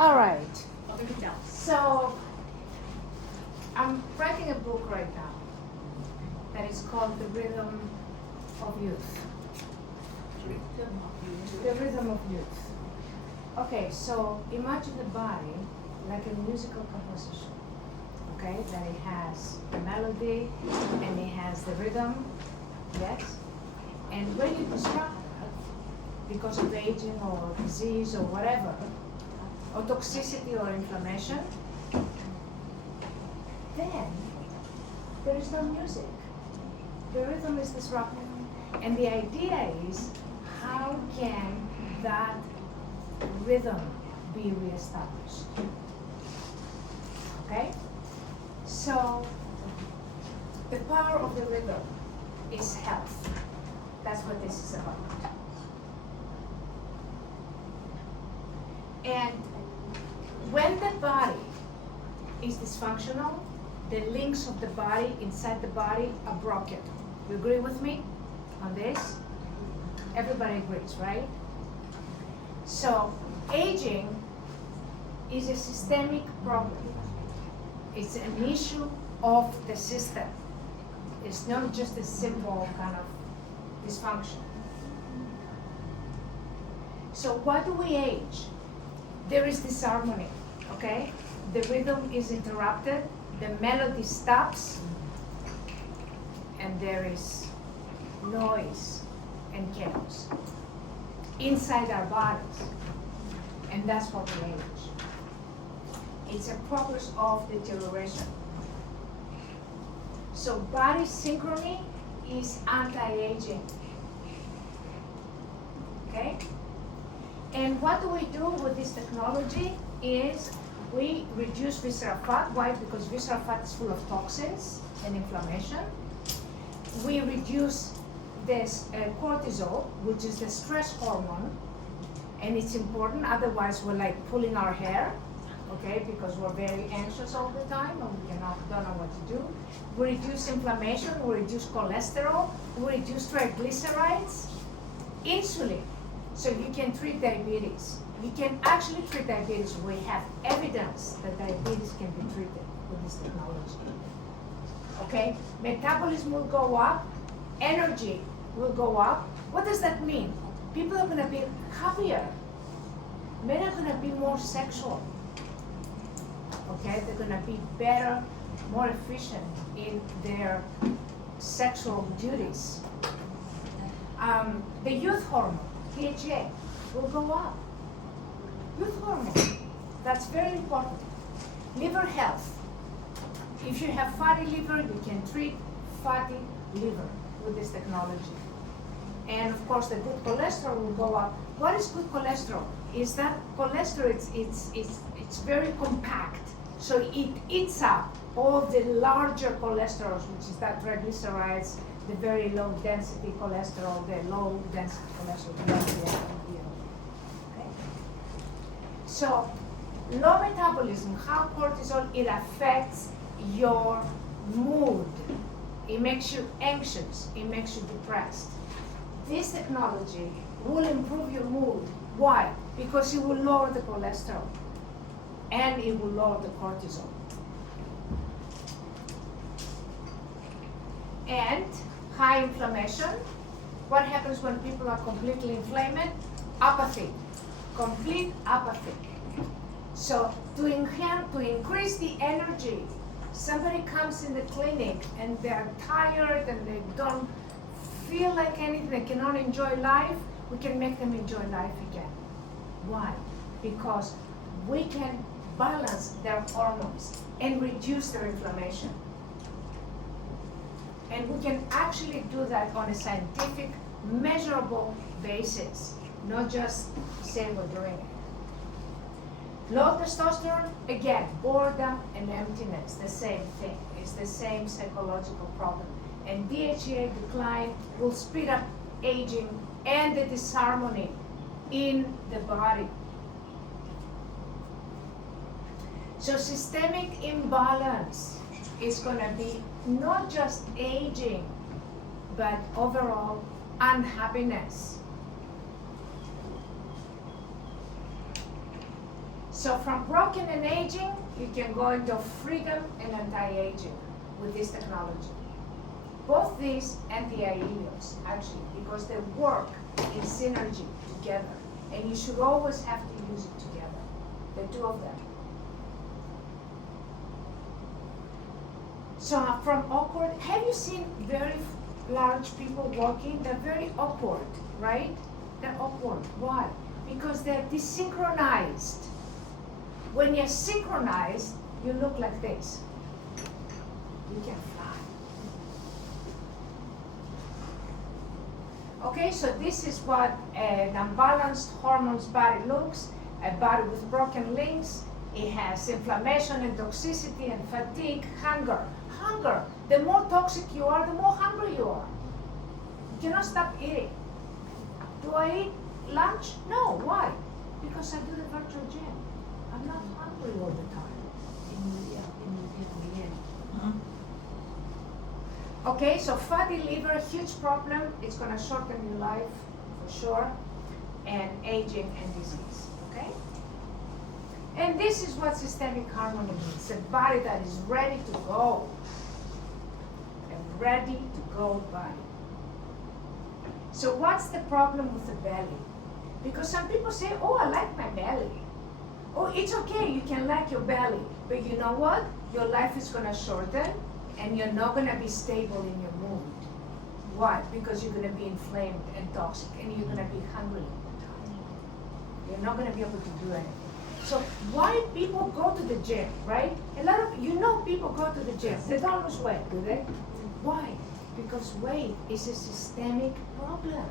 All right. So I'm writing a book right now that is called The Rhythm of Youth. The Rhythm of Youth. Okay, so imagine the body like a musical composition. Okay, that it has the melody and it has the rhythm, yes? And when you disrupt that, because of aging or disease or whatever, or toxicity or inflammation, then there is no music. The rhythm is disrupted. And the idea is, how can that rhythm be reestablished? Okay? So, the power of the rhythm is health. That's what this is about. And when the body is dysfunctional, the links of the body inside the body are broken. You agree with me on this? Everybody agrees, right? So, aging is a systemic problem. It's an issue of the system. It's not just a simple kind of dysfunction. So why do we age? There is disharmony, okay? The rhythm is interrupted, the melody stops, and there is noise and chaos inside our bodies. And that's what we age. It's a process of deterioration. So body synchrony is anti-aging. Okay? And what do we do with this technology is we reduce visceral fat. Why? Because visceral fat is full of toxins and inflammation. We reduce this cortisol, which is the stress hormone, and it's important, otherwise we're like pulling our hair, okay, because we're very anxious all the time and we don't know what to do. We reduce inflammation, we reduce cholesterol, we reduce triglycerides, insulin, so you can treat diabetes. You can actually treat diabetes. We have evidence that diabetes can be treated with this technology. Okay, metabolism will go up, energy will go up. What does that mean? People are gonna be happier. Men are gonna be more sexual. Okay, they're gonna be better, more efficient in their sexual duties. The youth hormone, PhD, will go up. Youth hormone, that's very important. Liver health. If you have fatty liver, you can treat fatty liver with this technology. And of course, the good cholesterol will go up. What is good cholesterol? Is that cholesterol, it's very compact. So it eats up all the larger cholesterols, which is that triglycerides, the very low density cholesterol, the low density cholesterol, the LDL. Okay? So, low metabolism, how cortisol, it affects your mood. It makes you anxious, it makes you depressed. This technology will improve your mood. Why? Because it will lower the cholesterol and it will lower the cortisol. And high inflammation. What happens when people are completely inflamed? Apathy, complete apathy. So to increase the energy, somebody comes in the clinic and they're tired and they don't feel like anything, they cannot enjoy life, we can make them enjoy life again. Why? Because we can balance their hormones and reduce their inflammation. And we can actually do that on a scientific, measurable basis, not just say we're doing it. Low testosterone, again, boredom and emptiness, the same thing. It's the same psychological problem. And DHEA decline will speed up aging and the disharmony in the body. So systemic imbalance is going to be not just aging, but overall unhappiness. So from broken and aging, you can go into freedom and anti-aging with this technology. Both these anti-ileals, actually, because they work in synergy together. And you should always have to use it together, the two of them. So from awkward, have you seen very large people walking? They're very awkward, right? They're awkward. Why? Because they're desynchronized. When you're synchronized, you look like this. You can fly. Okay, so this is what an unbalanced hormones body looks, a body with broken links. It has inflammation and toxicity and fatigue, hunger. Hunger. The more toxic you are, the more hungry you are. You cannot stop eating. Do I eat lunch? No. Why? Because I do the virtual gym. I'm not hungry all the time. Okay, so fatty liver, huge problem. It's going to shorten your life for sure, and aging and disease. Okay, and this is what systemic harmony means: a body that is ready to go, a ready to go body. So what's the problem with the belly? Because some people say, "Oh, I like my belly." Oh, it's okay, you can like your belly, but you know what? Your life is going to shorten, and you're not going to be stable in your mood. Why? Because you're going to be inflamed and toxic, and you're going to be hungry all the time. You're not going to be able to do anything. So why people go to the gym, right? A lot of, people go to the gym. They don't lose weight, do they? Why? Because weight is a systemic problem.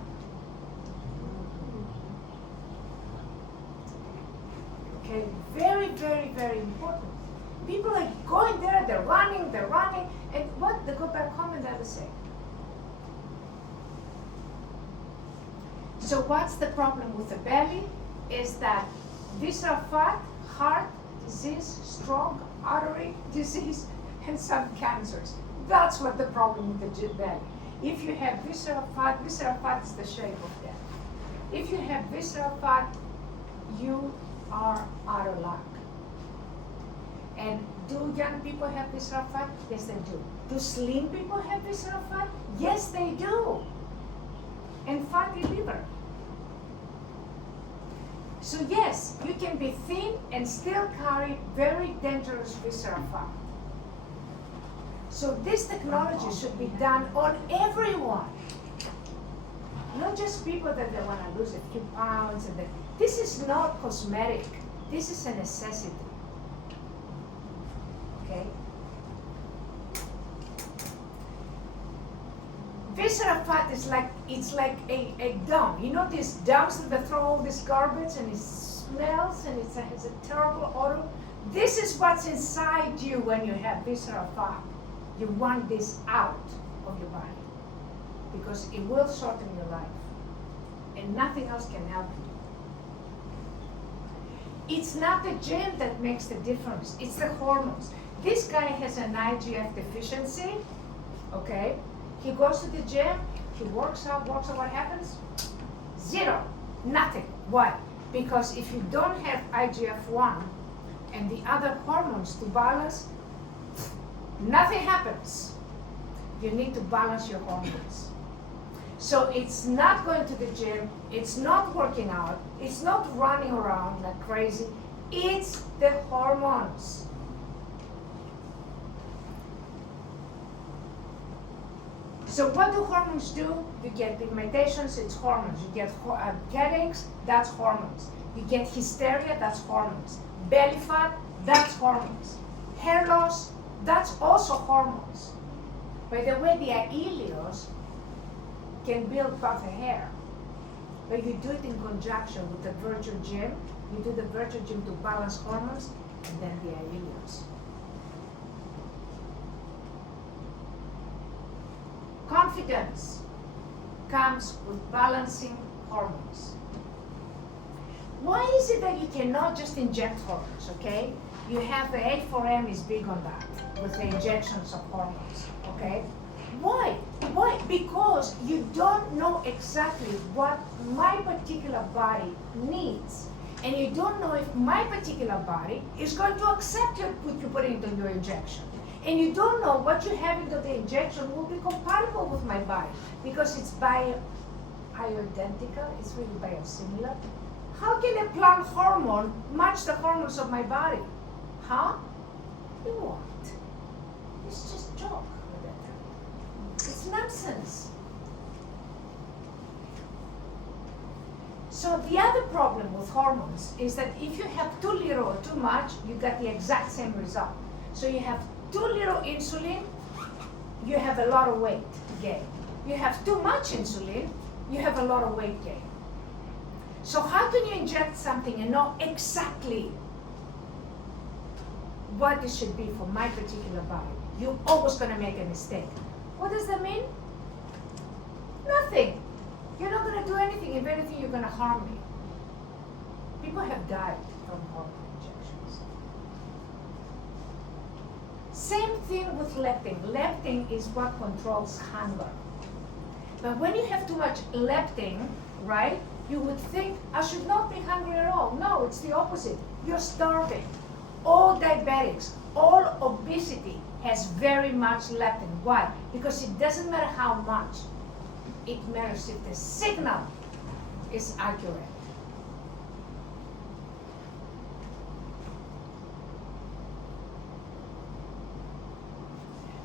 Okay, very, very, very important. People are going there, they're running, and what? They go back home and they're the same. So what's the problem with the belly? Is that visceral fat, heart disease, stroke, artery disease, and some cancers. That's what the problem with the belly. If you have visceral fat is the shape of death. If you have visceral fat, you are out of luck. And do young people have visceral fat? Yes, they do. Do slim people have visceral fat? Yes, they do. And fatty liver. So yes, you can be thin and still carry very dangerous visceral fat. So this technology should be done on everyone. Not just people that they want to lose a few pounds. This is not cosmetic. This is a necessity. Okay? Visceral fat is like, it's like a dump. You know these dumps that they throw all this garbage and it smells and it has a terrible odor? This is what's inside you when you have visceral fat. You want this out of your body because it will shorten your life and nothing else can help you. It's not the gym that makes the difference, it's the hormones. This guy has an IGF deficiency, okay? He goes to the gym, he works out, what happens? Zero, nothing. Why? Because if you don't have IGF-1 and the other hormones to balance, nothing happens. You need to balance your hormones. So it's not going to the gym, it's not working out, it's not running around like crazy, it's the hormones. So what do hormones do? You get pigmentations, it's hormones. You get headaches, that's hormones. You get hysteria, that's hormones. Belly fat, that's hormones. Hair loss, that's also hormones. By the way, the ileals can build puffer hair. But you do it in conjunction with the virtual gym. You do the virtual gym to balance hormones and then the ileals. Confidence comes with balancing hormones. Why is it that you cannot just inject hormones, okay? You have the A4M is big on that, with the injections of hormones, okay? Why? Why? Because you don't know exactly what my particular body needs. And you don't know if my particular body is going to accept what you put into your injection. And you don't know what you have into the injection will be compatible with my body because it's bioidentical, it's really biosimilar. How can a plant hormone match the hormones of my body? Huh? You won't. It's just joke. It's nonsense. So the other problem with hormones is that if you have too little or too much, you get the exact same result. So you have too little insulin, you have a lot of weight gain. You have too much insulin, you have a lot of weight gain. So how can you inject something and know exactly what it should be for my particular body? You're always going to make a mistake. What does that mean? Nothing. You're not going to do anything. If anything, you're going to harm me. People have died from hormone injections. Same thing with leptin. Leptin is what controls hunger. But when you have too much leptin, right, you would think, I should not be hungry at all. No, it's the opposite. You're starving. All diabetics, all obesity has very much leptin. Why? Because it doesn't matter how much. It matters if the signal is accurate.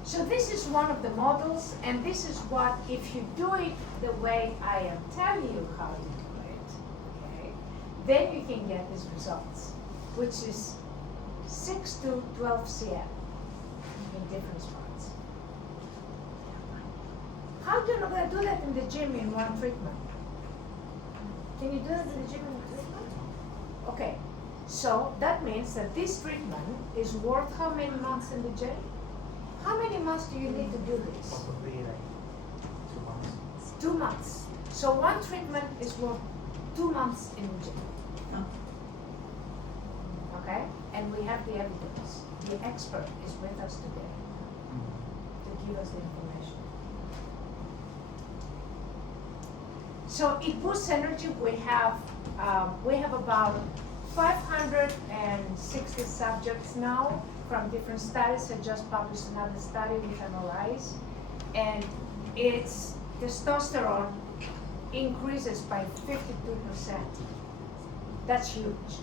So this is one of the models, and this is what, if you do it the way I am telling you how to do it, okay, then you can get these results, which is 6 to 12 cm in different spots. How are you not going to do that in the gym in one treatment? Can you do that in the gym in one treatment? Okay, so that means that this treatment is worth how many months in the gym? How many months do you need to do this? Probably like 2 months. 2 months. So one treatment is worth 2 months in the gym. Okay? And we have the evidence. The expert is with us today to give us the information. So it boosts energy. We have about 560 subjects now from different studies. I just published another study with MRIs, and its testosterone increases by 52%. That's huge.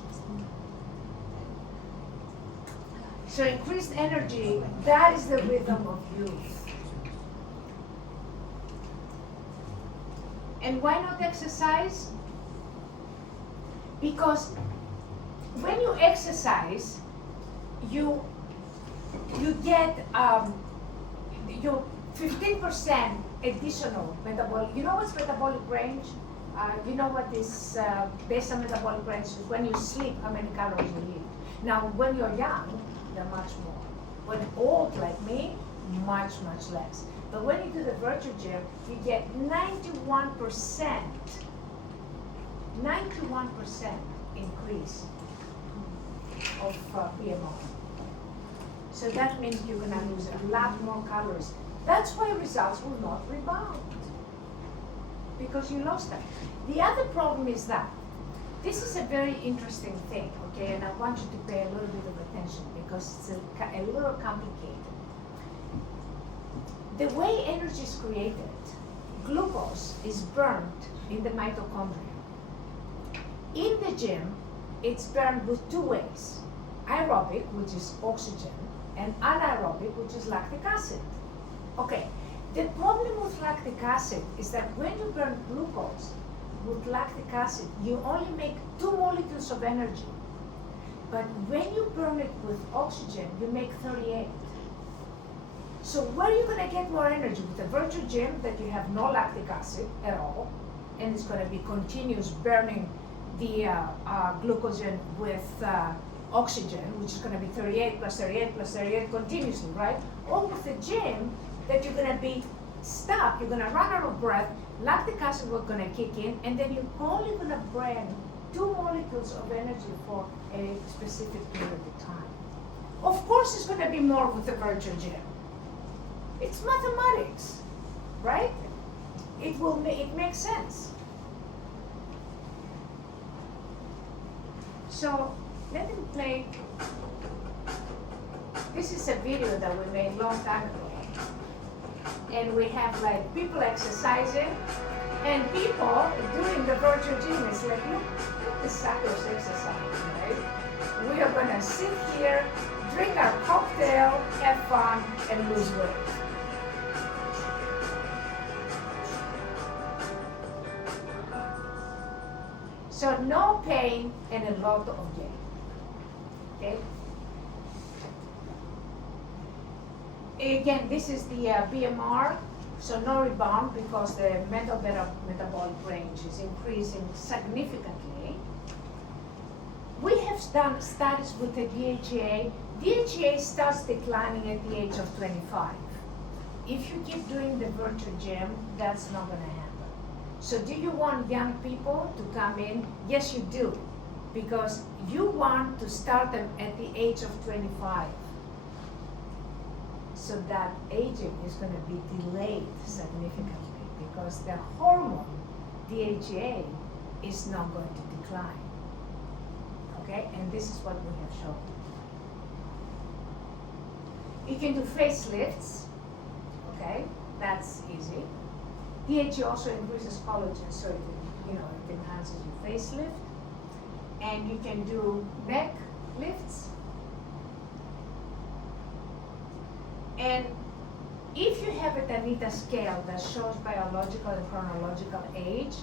So increased energy, that is the rhythm of youth. And why not exercise? Because when you exercise, you get your 15% additional metabolic. You know what's metabolic range? You know what is based on metabolic range is when you sleep, how many calories you eat. Now, when you're young, they're much more. When old like me, much less. But when you do the virtual gym, you get 91% increase of BMR. So that means you're going to lose a lot more calories. That's why results will not rebound, because you lost them. The other problem is that this is a very interesting thing, okay, and I want you to pay a little bit of attention because it's a little complicated. The way energy is created, glucose is burned in the mitochondria. In the gym, it's burned with two ways: aerobic, which is oxygen, and anaerobic, which is lactic acid. Okay, the problem with lactic acid is that when you burn glucose with lactic acid, you only make 2 molecules of energy. But when you burn it with oxygen, you make 38. So where are you going to get more energy? With a virtual gym that you have no lactic acid at all, and it's going to be continuous burning the glucogen with oxygen, which is going to be 38 plus 38 plus 38 continuously, right? Or with the gym that you're going to be stuck, you're going to run out of breath, lactic acid will going to kick in, and then you're only going to burn 2 molecules of energy for a specific period of time. Of course, it's going to be more with the virtual gym. It's mathematics, right? It makes sense. So let me play. This is a video that we made long time ago. And we have like people exercising and people doing the virtual gym. It's like, look the suckers exercising, right? We are gonna sit here, drink our cocktail, have fun, and lose weight. So no pain and a lot of gain. Okay? Again, this is the BMR, so no rebound because the metabolic range is increasing significantly. We have done studies with the DHEA. DHEA starts declining at the age of 25. If you keep doing the virtual gym, that's not going to happen. So do you want young people to come in? Yes, you do, because you want to start them at the age of 25. So that aging is going to be delayed significantly because the hormone DHEA is not going to decline. Okay, and this is what we have shown. You can do facelifts. Okay, that's easy. DHEA also increases collagen, so it enhances your facelift. And you can do neck lifts. And if you have a Tanita scale that shows biological and chronological age,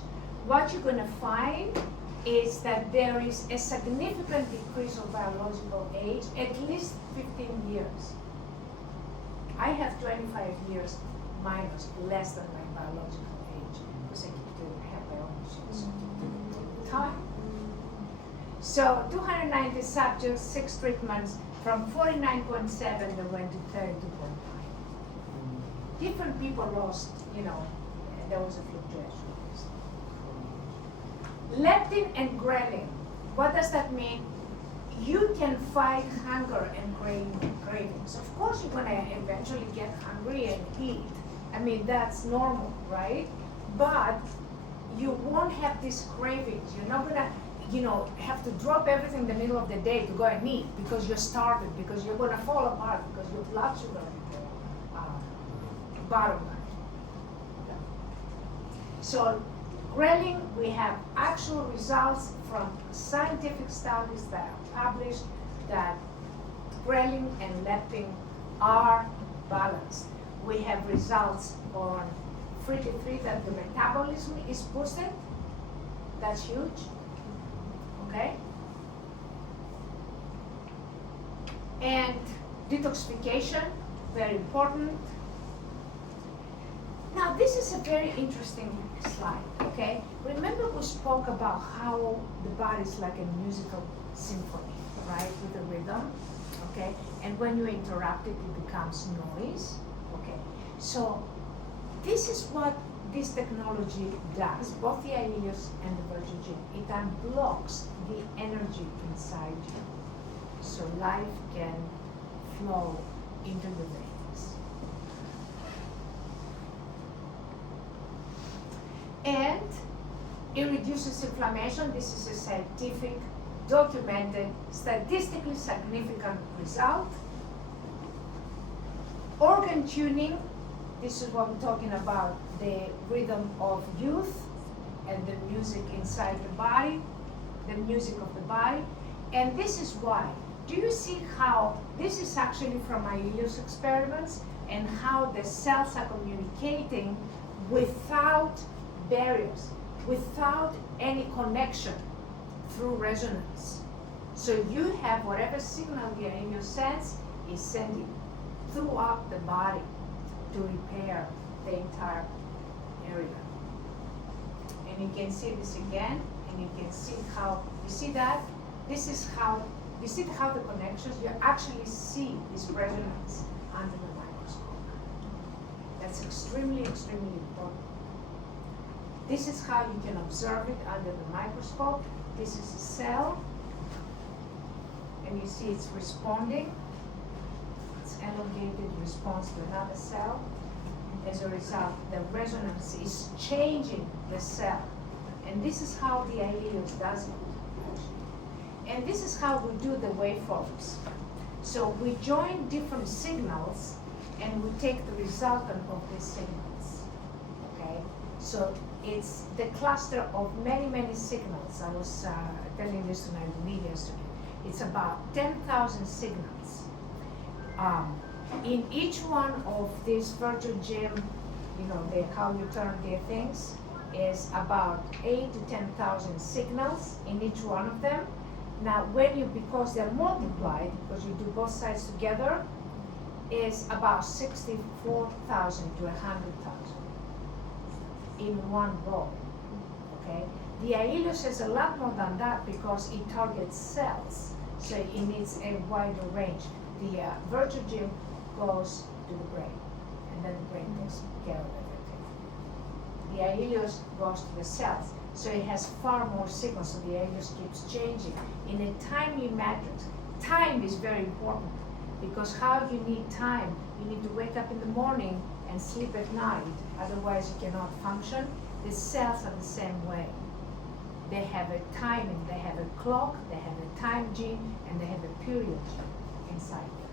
what you're going to find is that there is a significant decrease of biological age, at least 15 years. I have 25 years minus, less than my biological age, because I keep doing have my own machines. Time. So 290 subjects, 6 treatments. From 49.7, they went to 32.9. Different people lost, there was a fluctuation. Leptin and ghrelin, what does that mean? You can fight hunger and cravings. Of course, you're gonna eventually get hungry and eat. I mean, that's normal, right? But you won't have these cravings. You're not gonna have to drop everything in the middle of the day to go and eat because you're starving, because you're going to fall apart, because your blood sugar will go bottom line. Yeah. So ghrelin, we have actual results from scientific studies that are published that ghrelin and leptin are balanced. We have results on FRT3 that the metabolism is boosted. That's huge. Okay? And detoxification, very important. Now, this is a very interesting slide, okay? Remember we spoke about how the body is like a musical symphony, right, with a rhythm, okay? And when you interrupt it, it becomes noise, okay? So this is what this technology does, both the ileus and the virtual gym. It unblocks the energy inside you, so life can flow into the veins. And it reduces inflammation. This is a scientific, documented, statistically significant result. Organ tuning, this is what we're talking about, the rhythm of youth and the music inside the body, the music of the body. And this is why. Do you see how this is actually from ileus experiments and how the cells are communicating without barriers, without any connection through resonance. So you have whatever signal the ileus sends is sending throughout the body to repair the entire area. And you can see this again, and you can see how, you see that? This is how, you see how the connections, you actually see this resonance under the microscope. That's extremely, extremely important. This is how you can observe it under the microscope. This is a cell, and you see it's responding. It's elongated response to another cell. As a result, the resonance is changing the cell. And this is how the ileus does it. And this is how we do the waveforms. So we join different signals and we take the resultant of these signals, okay? So it's the cluster of many, many signals. I was telling this to my lead yesterday. It's about 10,000 signals. In each one of these virtual gym, how you turn their things, is about 8 to 10,000 signals in each one of them. Now, because they're multiplied, because you do both sides together, is about 64,000 to 100,000 in one row, okay? The ileus is a lot more than that because it targets cells, so it needs a wider range. The virtual gym goes to the brain, and then the brain takes care of everything. The ileus goes to the cells, so it has far more signals, so the ileus keeps changing in a timely matrix. Time is very important, because how you need time? You need to wake up in the morning and sleep at night, otherwise you cannot function. The cells are the same way. They have a timing, they have a clock, they have a time gene, and they have a period gene inside them.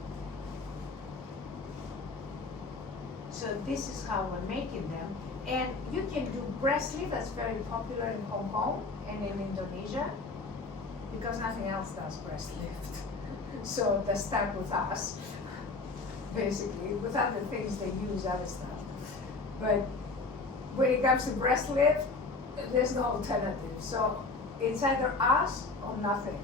So this is how we're making them. And you can do breast lift, that's very popular in Hong Kong and in Indonesia, because nothing else does breast lift. So they start with us, basically. With other things, they use other stuff. But when it comes to breast lift, there's no alternative. So it's either us or nothing.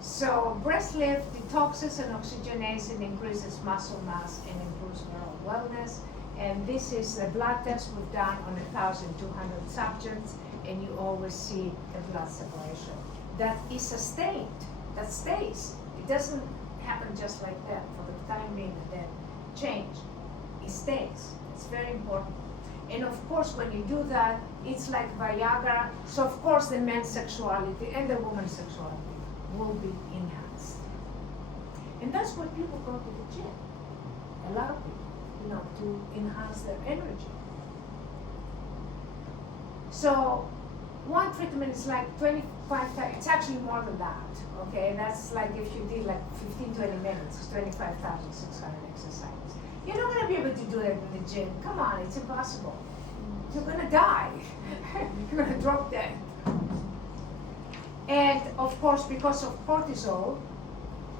So breast lift detoxes and oxygenates and increases muscle mass and improves neural wellness. And this is a blood test we've done on 1,200 subjects, and you always see a blood separation. That is sustained, that stays. It doesn't happen just like that for the time being and then change. It stays. It's very important. And of course, when you do that, it's like Viagra. So of course, the men's sexuality and the woman's sexuality will be enhanced. And that's why people go to the gym. A lot of people, to enhance their energy. So one treatment is like 25 times, it's actually more than that, okay? That's like if you did like 15, 20 minutes, it's 25,600 exercises. You're not gonna be able to do that in the gym. Come on, it's impossible. You're gonna die. You're gonna drop dead. And of course, because of cortisol,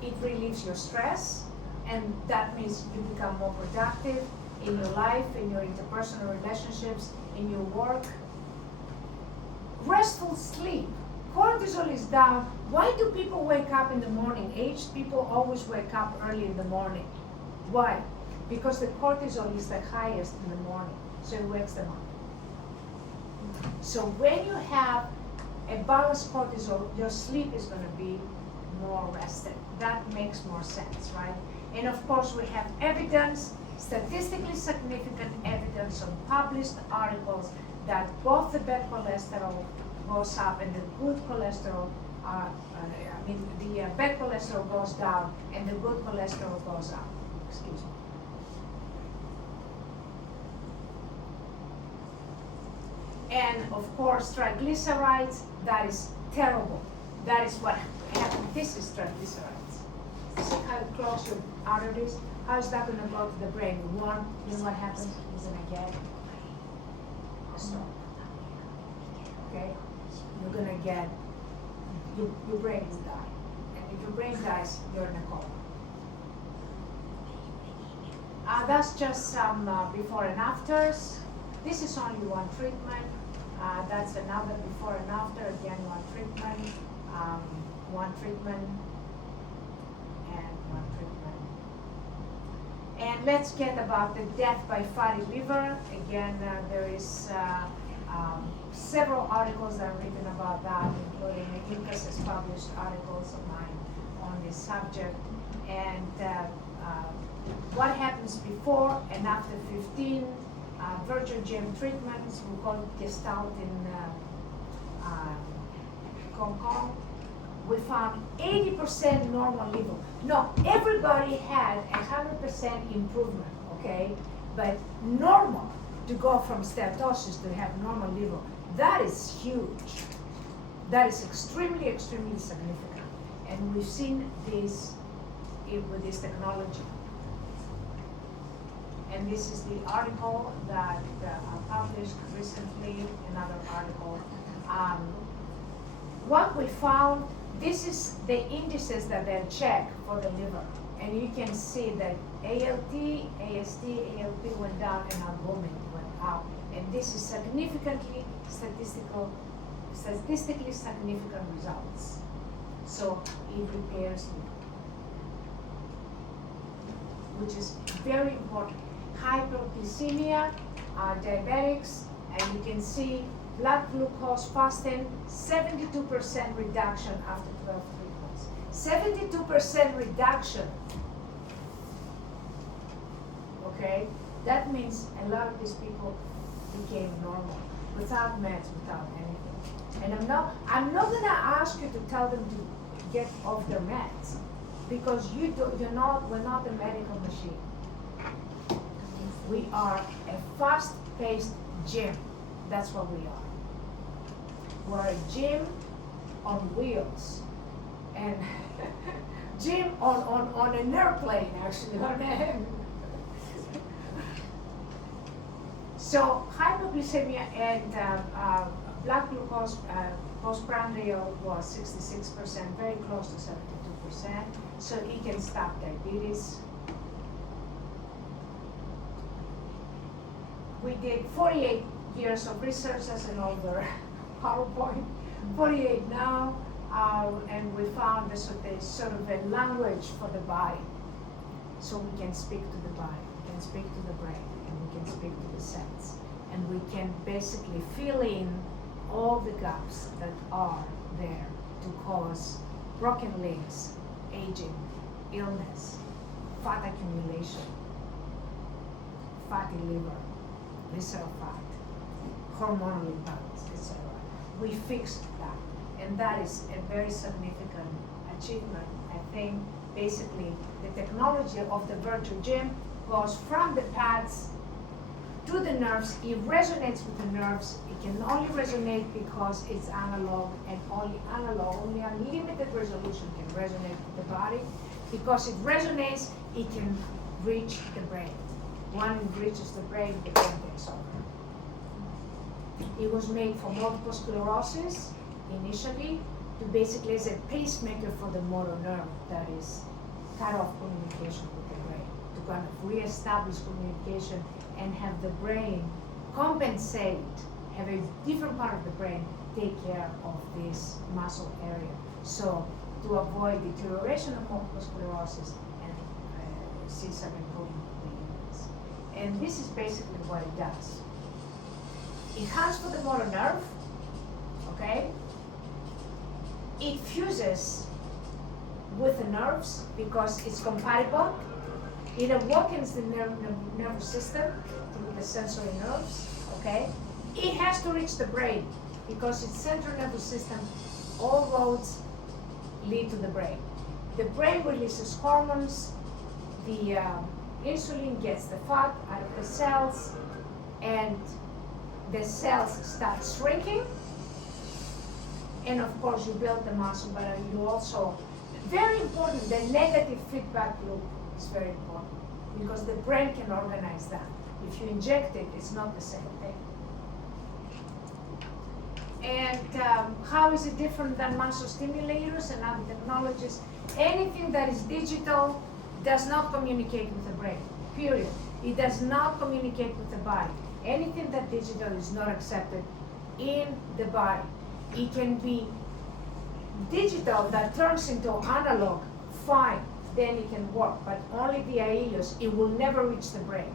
it relieves your stress, and that means you become more productive in your life, in your interpersonal relationships, in your work. Restful sleep. Cortisol is down. Why do people wake up in the morning? Aged people always wake up early in the morning. Why? Because the cortisol is the highest in the morning, so it wakes them up. So when you have a balanced cortisol, your sleep is going to be more rested. That makes more sense, right? And of course, we have evidence, statistically significant evidence on published articles that both the bad cholesterol goes up and the good cholesterol, the bad cholesterol goes down and the good cholesterol goes up. Excuse me. And of course, triglycerides, that is terrible. That is what happened. This is triglycerides. See how it clogs your arteries? How is that going to go to the brain? One, you know what happens? You're going to get a stroke. Okay? You're going to get, your brain will die. And if your brain dies, you're in a coma. That's just some before and afters. This is only one treatment. That's another before and after. Again, one treatment, and one treatment. And let's get about the death by fatty liver. Again, there is several articles that are written about that, including Lucas has published articles of mine on this subject. And what happens before and after 15 virtual gym treatments, we call it Gestalt in Hong Kong. We found 80% normal liver. No, everybody had 100% improvement, okay? But normal, to go from steatosis to have normal liver, that is huge. That is extremely, extremely significant. And we've seen this with this technology. And this is the article that I published recently, another article. What we found, this is the indices that they check for the liver. And you can see that ALT, AST, ALP went down and albumin went up. And this is statistically significant results. So it repairs liver, which is very important. Hyperglycemia, diabetics, and you can see blood glucose fasting, 72% reduction after 12 treatments. 72% reduction. Okay? That means a lot of these people became normal, without meds, without anything. And I'm not gonna ask you to tell them to get off their meds, because we're not a medical machine. We are a fast-paced gym. That's what we are. We're a gym on wheels, and gym on an airplane, actually. So hypoglycemia and blood glucose postprandial was 66%, very close to 72%. So it can stop diabetes. We did 48 years of research as an older PowerPoint, 48 now, and we found this sort of a language for the body. So we can speak to the body, we can speak to the brain, and we can speak to the cells. And we can basically fill in all the gaps that are there to cause broken limbs, aging, illness, fat accumulation, fatty liver, visceral fat, hormonal imbalance, etc. We fixed that, and that is a very significant achievement. I think basically the technology of the virtual gym goes from the pads to the nerves. It resonates with the nerves. It can only resonate because it's analog, and only analog, only unlimited resolution can resonate with the body. Because it resonates, it can reach the brain. When it reaches the brain takes over. It was made for multiple sclerosis initially, to basically as a pacemaker for the motor nerve that is cut off communication with the brain, to kind of reestablish communication and have the brain compensate, have a different part of the brain take care of this muscle area. So to avoid deterioration of multiple sclerosis and see some improvement in the illness. And this is basically what it does. It has for the motor nerve, okay? It fuses with the nerves because it's compatible. It awakens the nervous system through the sensory nerves, okay? It has to reach the brain because it's central nervous system. All roads lead to the brain. The brain releases hormones. The insulin gets the fat out of the cells, and the cells start shrinking. And of course, you build the muscle, but you also, very important, the negative feedback loop is very important because the brain can organize that. If you inject it, it's not the same thing. And how is it different than muscle stimulators and other technologies? Anything that is digital does not communicate with the brain, period. It does not communicate with the body. Anything that digital is not accepted in the body. It can be digital that turns into analog, fine, then it can work, but only via ileus. It will never reach the brain.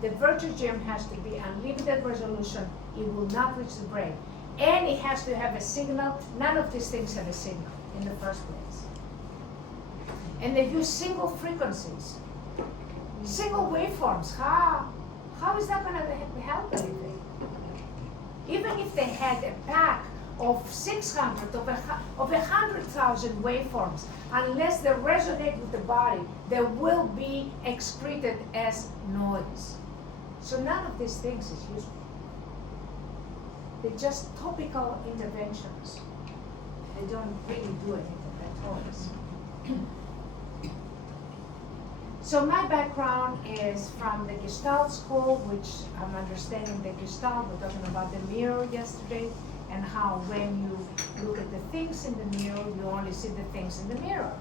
The virtual gym has to be unlimited resolution. It will not reach the brain. And it has to have a signal. None of these things have a signal in the first place. And they use single frequencies, single waveforms. How is that going to help anything? Even if they had a pack of 600, of 100,000 waveforms, unless they resonate with the body, they will be excreted as noise. So none of these things is useful. They're just topical interventions. They don't really do anything at all. So my background is from the Gestalt school, which I'm understanding the Gestalt. We're talking about the mirror yesterday, and how when you look at the things in the mirror, you only see the things in the mirror.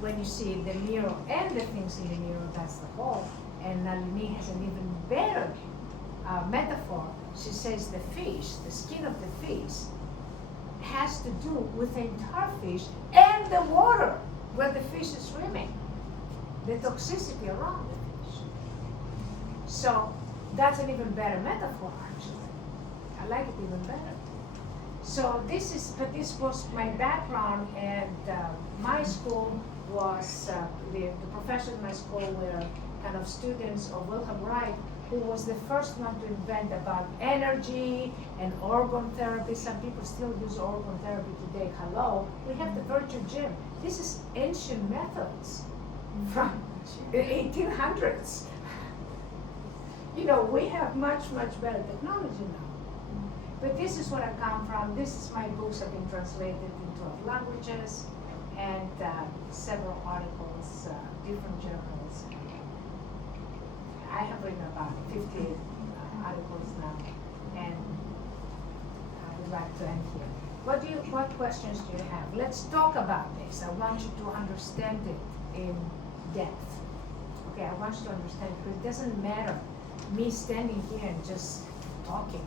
When you see the mirror and the things in the mirror, that's the whole. And Nalini has an even better metaphor. She says the fish, the skin of the fish, has to do with the entire fish and the water where the fish is swimming, the toxicity around the fish. So that's an even better metaphor, actually. I like it even better. So this was my background, and my school was, the professors in my school were kind of students of Wilhelm Reich, who was the first one to invent about energy and organ therapy. Some people still use organ therapy today. Hello, we have the virtual gym. This is ancient methods from the 1800s. You know, we have much, much better technology now. But this is what I come from. This is my books have been translated into 12 languages, and several articles, different journals. I have written about 50 articles now, and I would like to end here. What questions do you have? Let's talk about this. I want you to understand it in depth. Okay, I want you to understand it, because it doesn't matter me standing here and just talking.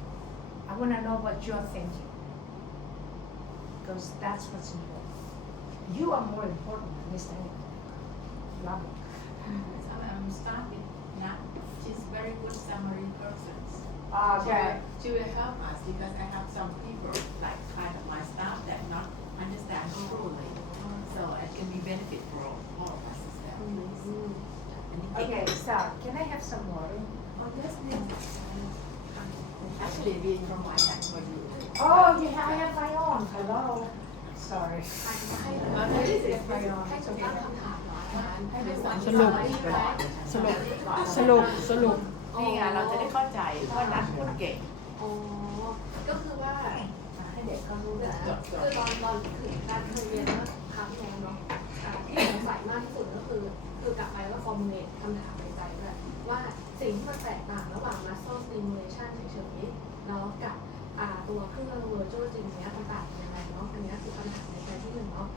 I want to know what you're thinking, because that's what's important. You are more important than me standing there. Love it. I'm starting now. She's very good summary person. Okay. She will help us because I have some people, like kind of my staff, that not understand truly. So it can be benefit for all of us. Okay, stop. Can I have some water? Oh, yes, please. Actually, we provide that for you. Oh, yeah, I have my own. Hello. Sorry. This is my own. It's okay. สรุป นี่ไงเราจะได้เข้าใจว่านักพูดเก่ง อ๋อ ก็คือว่า ให้เด็กก็รู้นะ คือตอนคือการเคยเรียนเมื่อครั้งที่แล้วเนาะที่สงสัยมากที่สุดก็คือกลับไปแล้วฟอร์มูเลตคำถามในใจด้วยว่าสิ่งที่มันแตกต่างระหว่าง muscle stimulation เฉยๆแล้วกับตัวเครื่อง virtual gym เนี้ยมันต่างยังไงเนาะอันนี้คือคำถามในใจที่หนึ่งเนาะ